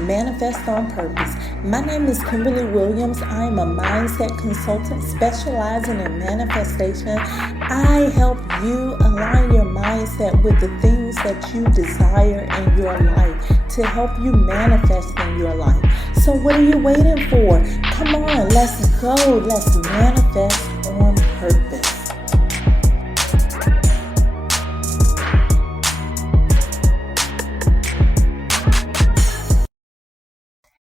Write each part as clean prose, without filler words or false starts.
Manifest on Purpose. My name is Kimberly Williams. I am a mindset consultant specializing in manifestation. I help you align your mindset with the things that you desire in your life to help you manifest in your life. So what are you waiting for? Come on, let's go. Let's manifest on purpose.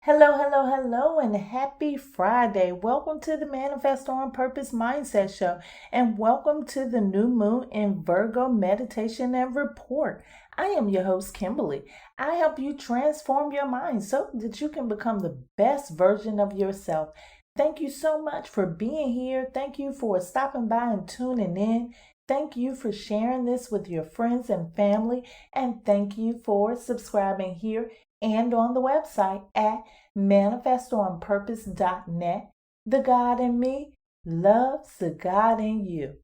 Hello, and happy Friday. Welcome to the Manifest on Purpose Mindset Show, and welcome to the new moon in Virgo meditation and report. I am your host, Kimberly. I help you transform your mind so that you can become the best version of yourself. Thank you so much for being here. Thank you for stopping by and tuning in. Thank you for sharing this with your friends and family, and thank you for subscribing here and on the website at manifestonpurpose.net. The God in me loves the God in you.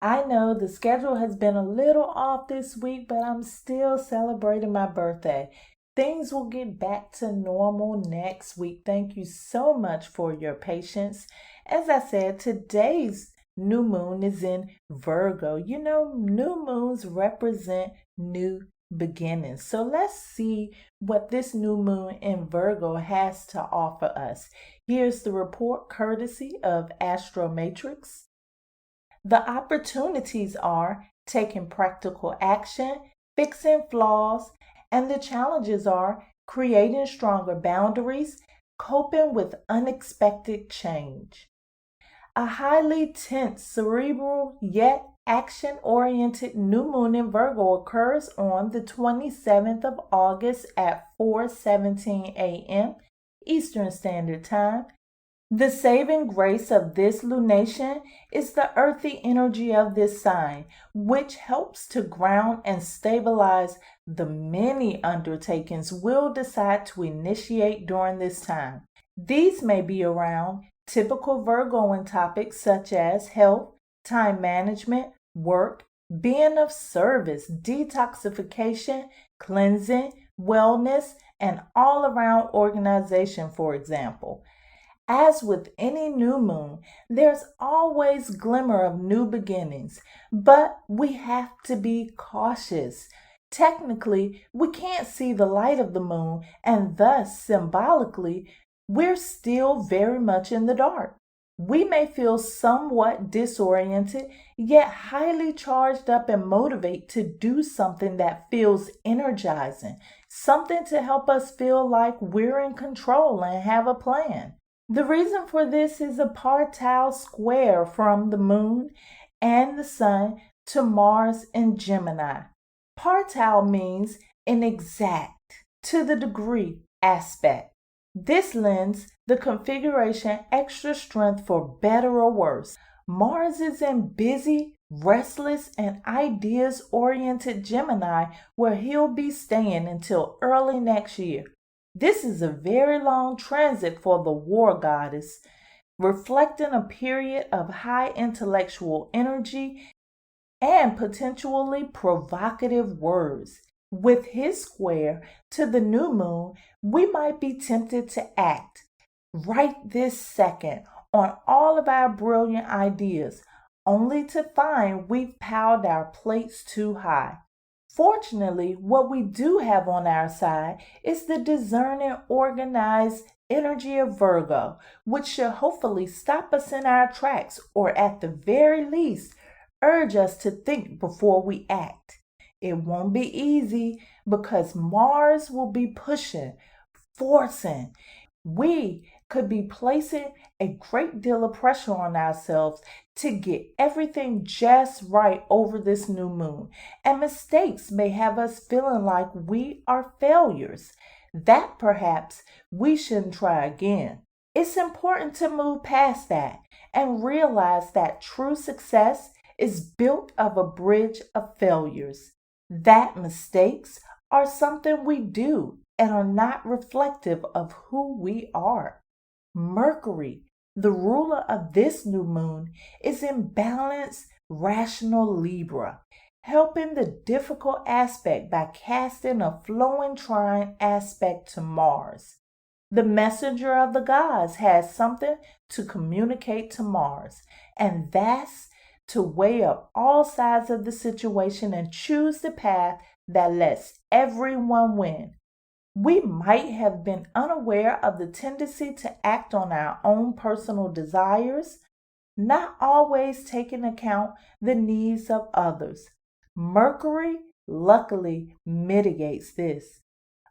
I know the schedule has been a little off this week, but I'm still celebrating my birthday. Things will get back to normal next week. Thank you so much for your patience. As I said, today's new moon is in Virgo. You know, new moons represent new beginnings. So let's see what this new moon in Virgo has to offer us. Here's the report courtesy of Astromatrix. The opportunities are taking practical action, fixing flaws, and the challenges are creating stronger boundaries, coping with unexpected change. A highly tense, cerebral, yet action-oriented new moon in Virgo occurs on the 27th of August at 4:17 a.m. Eastern Standard Time. The saving grace of this lunation is the earthy energy of this sign, which helps to ground and stabilize the many undertakings we'll decide to initiate during this time. These may be around typical Virgoan topics such as health, time management, work, being of service, detoxification, cleansing, wellness, and all-around organization, for example. As with any new moon, there's always glimmer of new beginnings, but we have to be cautious. Technically, we can't see the light of the moon, and thus, symbolically, we're still very much in the dark. We may feel somewhat disoriented, yet highly charged up and motivated to do something that feels energizing, something to help us feel like we're in control and have a plan. The reason for this is a partile square from the moon and the sun to Mars in Gemini. Partile means an exact, to the degree aspect. This lends the configuration extra strength for better or worse. Mars is in busy, restless, and ideas-oriented Gemini, where he'll be staying until early next year. This is a very long transit for the war goddess, reflecting a period of high intellectual energy and potentially provocative words. With his square to the new moon, we might be tempted to act right this second on all of our brilliant ideas, only to find we've piled our plates too high. Fortunately, what we do have on our side is the discerning, organized energy of Virgo, which should hopefully stop us in our tracks, or at the very least, urge us to think before we act. It won't be easy because Mars will be pushing, forcing. We could be placing a great deal of pressure on ourselves to get everything just right over this new moon, and mistakes may have us feeling like we are failures, that perhaps we shouldn't try again. It's important to move past that and realize that true success is built of a bridge of failures, that mistakes are something we do and are not reflective of who we are. Mercury, the ruler of this new moon, is in balanced, rational Libra, helping the difficult aspect by casting a flowing trine aspect to Mars. The messenger of the gods has something to communicate to Mars, and that's to weigh up all sides of the situation and choose the path that lets everyone win. We might have been unaware of the tendency to act on our own personal desires, not always taking account the needs of others. Mercury luckily mitigates this.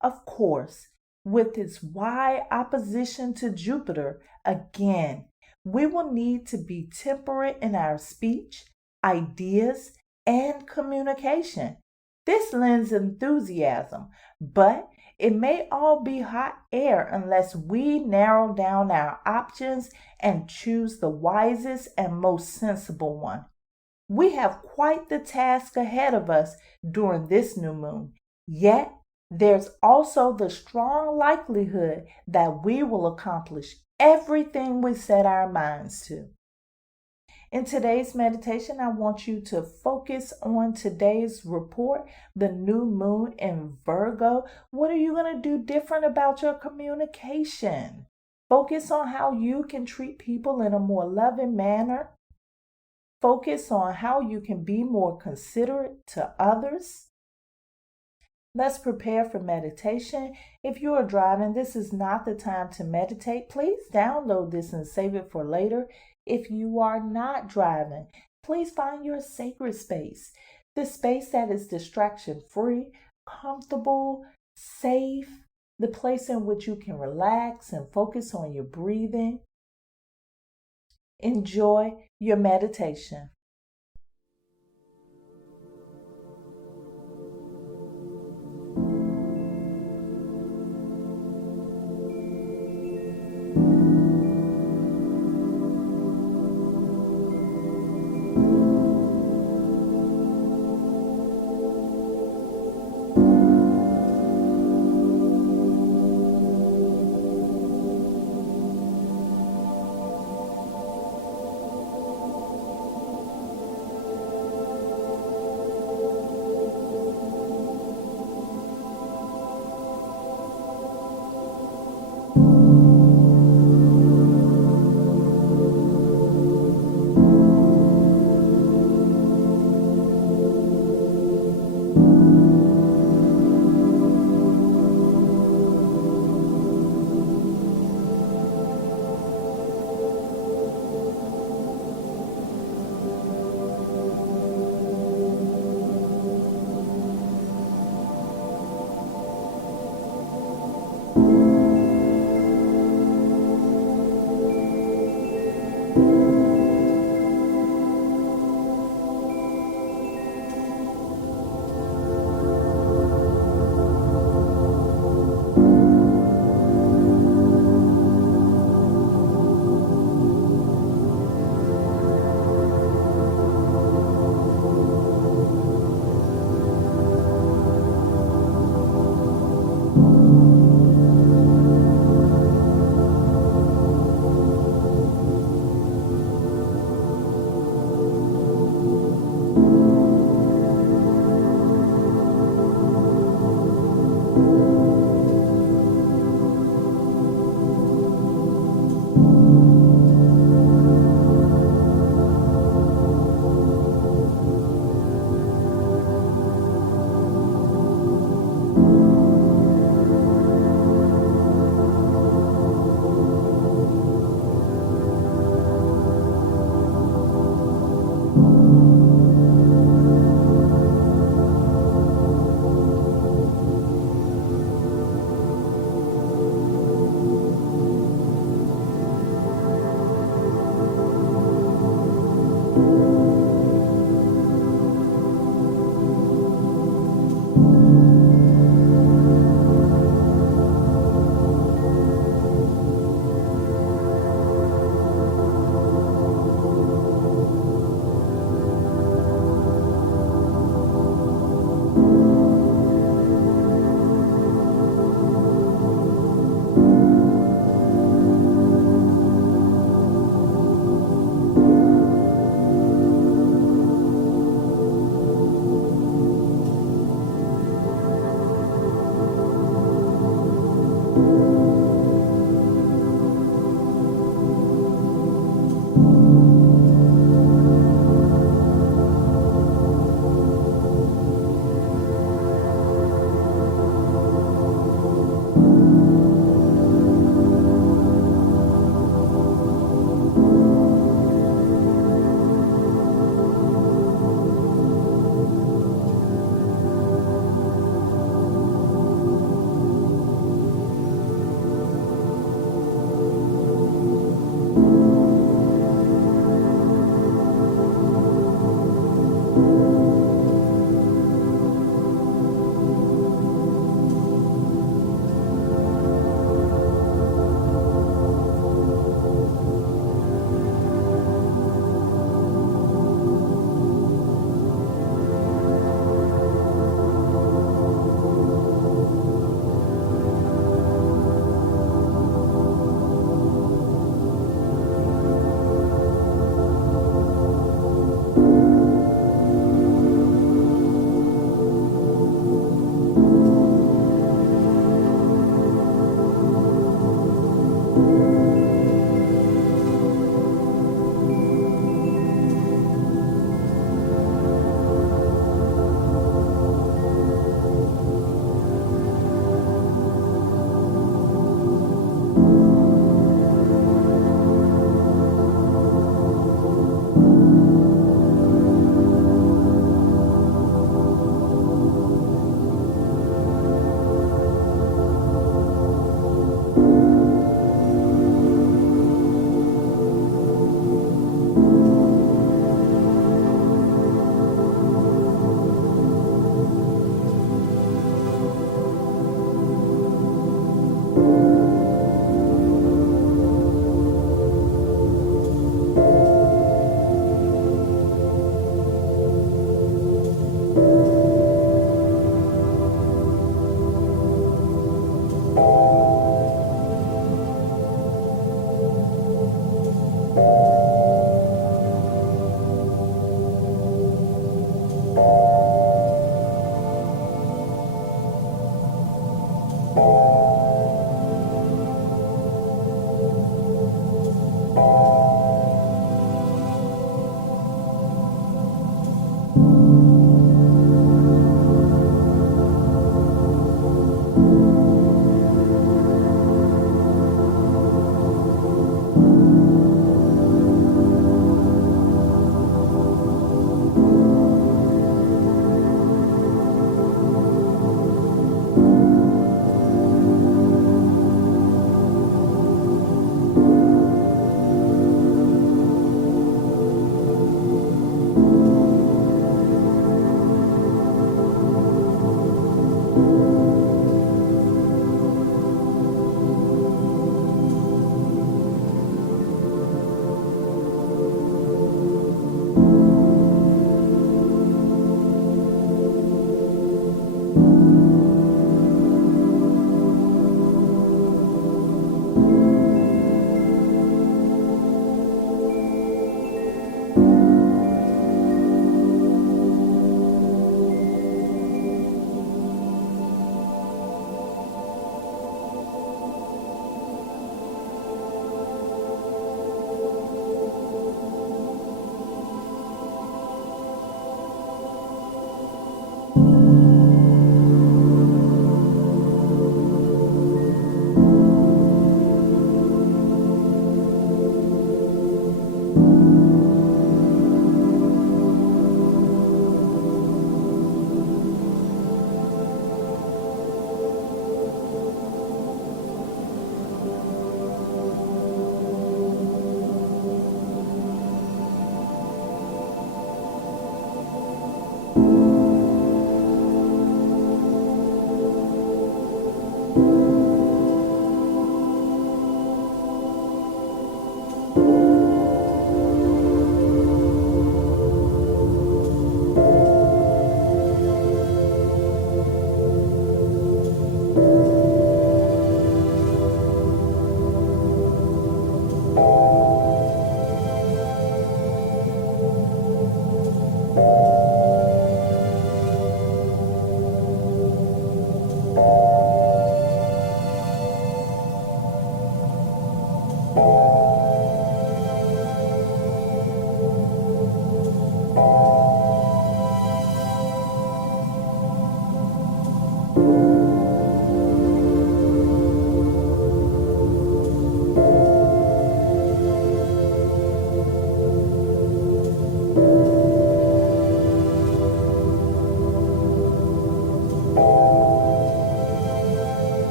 Of course, with its wide opposition to Jupiter, again, we will need to be temperate in our speech, ideas, and communication. This lends enthusiasm, but it may all be hot air unless we narrow down our options and choose the wisest and most sensible one. We have quite the task ahead of us during this new moon, yet there's also the strong likelihood that we will accomplish everything we set our minds to. In today's meditation, I want you to focus on today's report, the new moon in Virgo. What are you going to do different about your communication? Focus on how you can treat people in a more loving manner. Focus on how you can be more considerate to others. Let's prepare for meditation. If you are driving, this is not the time to meditate. Please download this and save it for later. If you are not driving, please find your sacred space, the space that is distraction-free, comfortable, safe, the place in which you can relax and focus on your breathing. Enjoy your meditation.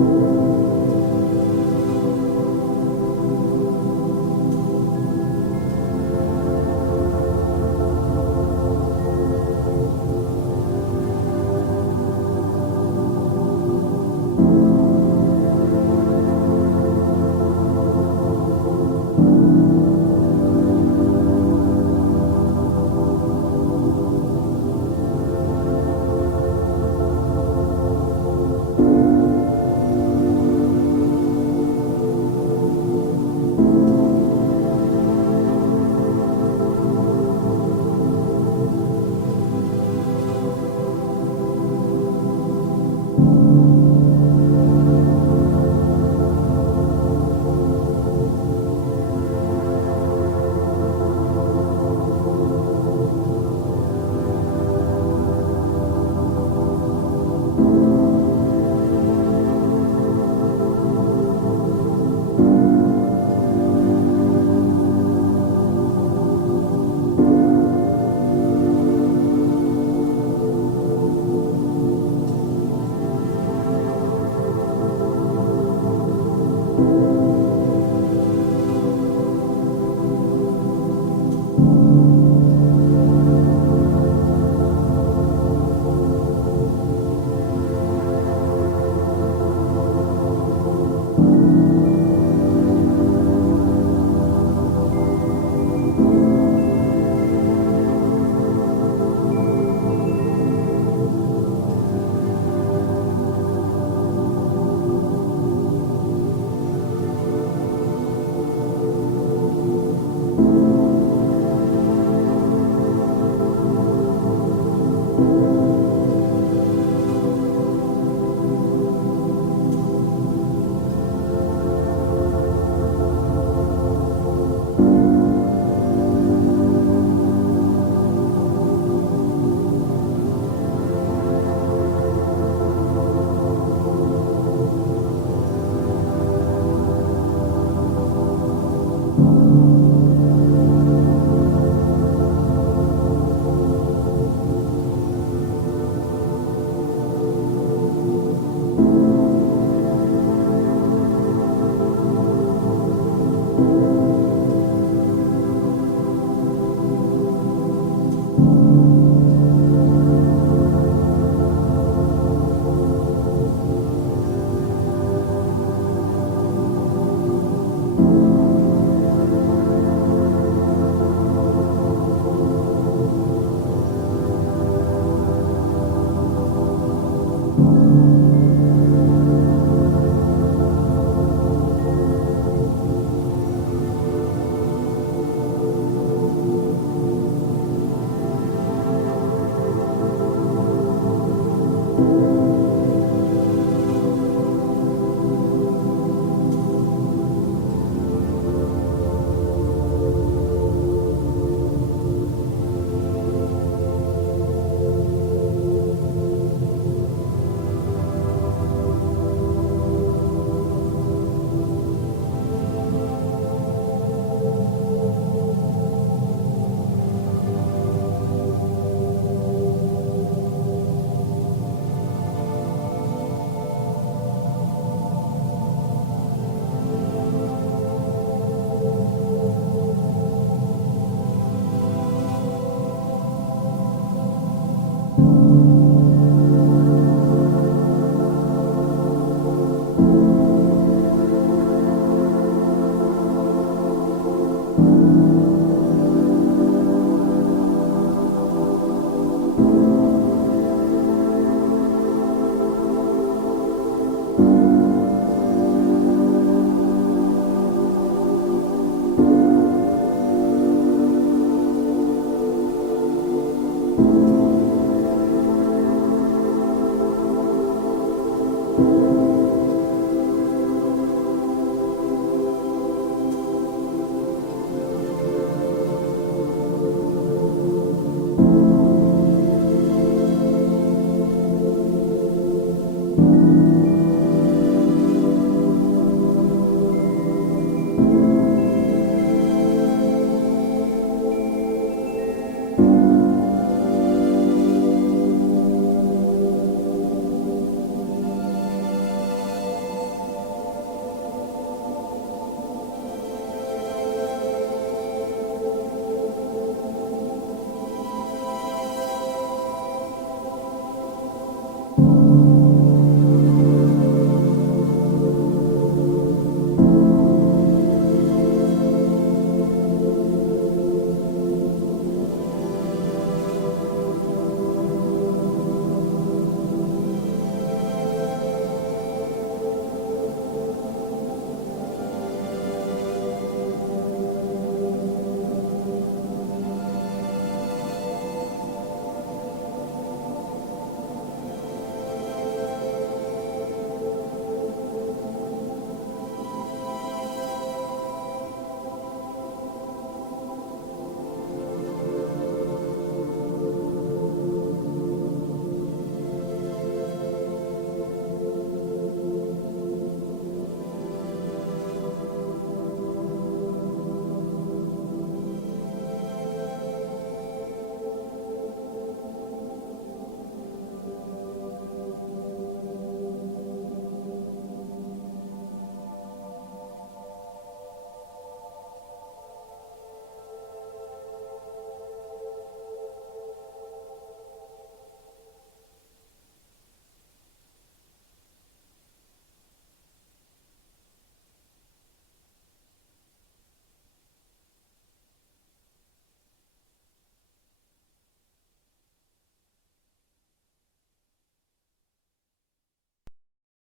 you.